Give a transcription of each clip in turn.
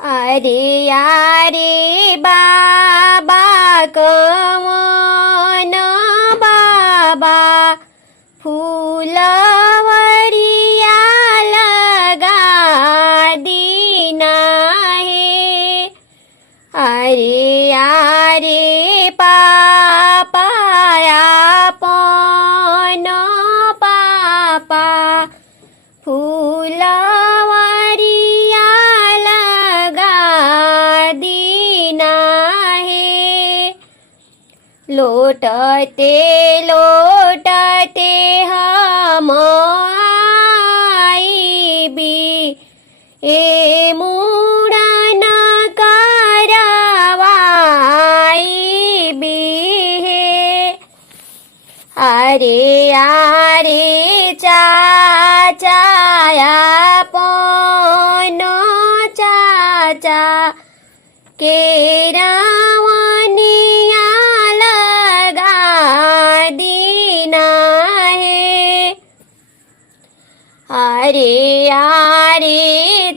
अरे यारे बाबा कवन बाबा फूलवरिया लगा दीना है। अरे यारे पापा आपन पापा फूलवरिया लगा दीना है। लोटते लोटते हम आईबी ए मूड़न करवाईबी है। अरे यारे चाचा आपन चाचा के रावनिया लगा दीना है। अरे यारे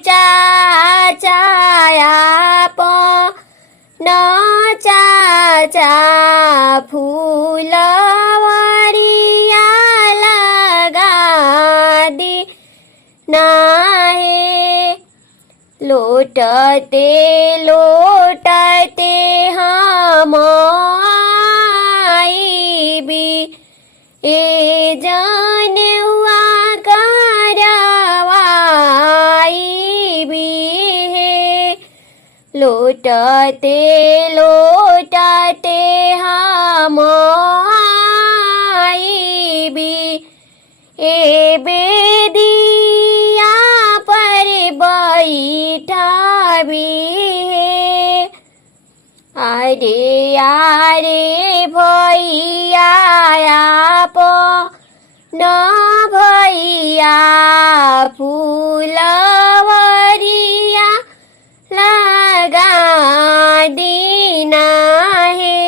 चाचा आपन चाचा फूलवरिया लगा दीना है। लोटते लोटते हम आईबी ए जनेउआ करवाईबी है। लोटते लोटते हम आईबी ए बेदिया पर बैठाबी है। अरे यारे भैया आपन भैया फूलवरिया लगा दीना है।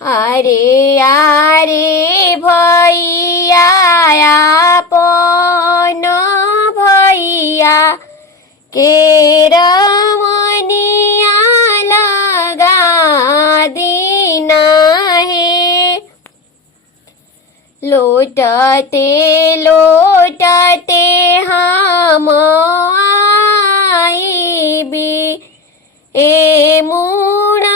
अरे यारे भैया आपन भैया के रमनिया लगा दीना है। लोटते लोटते हम आईबी ए मूड़